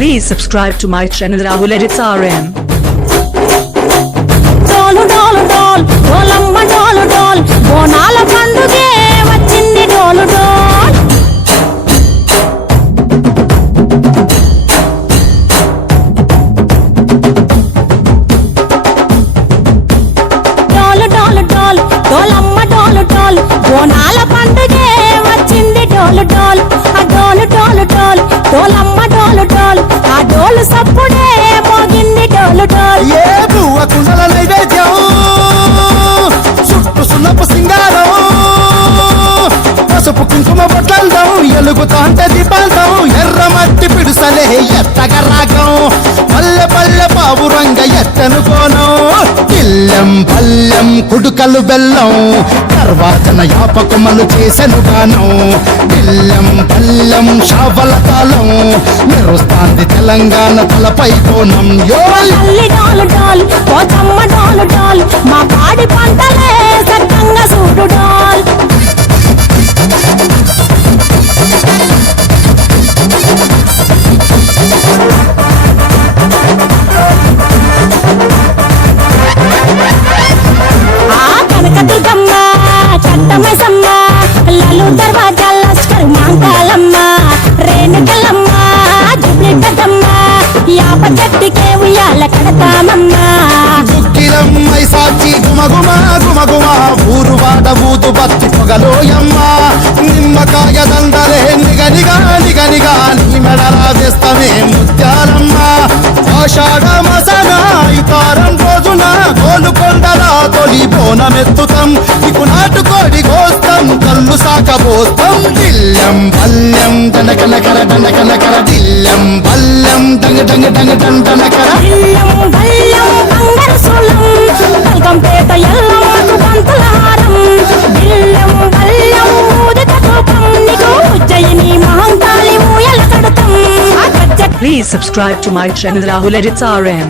Please subscribe to my channel Rahul Edits RM. డోలు డోలు డోల్ డోలమ్మ డోలు డోల్ బోనాల పండుగే వచ్చింది డోలు డోల్ డోలు డోలు డోల్ డోలమ్మ డోలు డోల్ బోనాల పండుగే వచ్చింది డోలు డోల్ డోలు సప్పుడే మోగింది డోలు ఏ కుండల నైవేద్యం? సున్నపు సింగారం. పసుపు కుంకుమ బొట్లందం ఎలుగుతాంటే దీపాంతం. ఎర్ర మట్టి పిడుసలే ఎత్తగ రాగం. పల్లె పల్లె పావురంగ ఎత్తను కోణం. పిల్లెం పల్లెం కుడుకలు బెల్లం. తర్వాతన యాపకమలు చేసెను గానం. పిల్లెం పల్లెం షావల కాలం తెలంగాణ తలపై కోణం. యో తల్లి డోలు పోచమ్మ డోలు డోల్ యాప ఉయ్యాల కడతామమ్మ దుఃఖిలమ్మై సాచి గుమగుమా గుమగుమ ఊరు వాడ ఊదు బత్తి పొగలోయమ్మ. నిమ్మకాయ దండలే నిగనిగా నిగనిగా నీ మెడలా వేస్తామే ముత్యాలమ్మ. ఆషాఢ మసన ఇతారం రోజున గోలుకొండల తొలి బోనమెత్తుతాం ఇకు నాటుకోడి గో కోస్తాం కళ్ళు సాకబోస్తాం దిల్లం పల్లెం దండకనకర దండకనకర దిల్లం పల్లెం డంగ డంగ డంగ డండనకర బిల్లం బల్లం బంగారు సోలం. బల్గంపేట ఎల్లమ్మకు పంతుల హారం బిల్లం బల్లం ఊదిత తూపం. నీకు ఉజ్జయిని మహంకాళి ఊయల కడతాం ఆ గజ్జ Please subscribe to my channel Rahul Edits RM.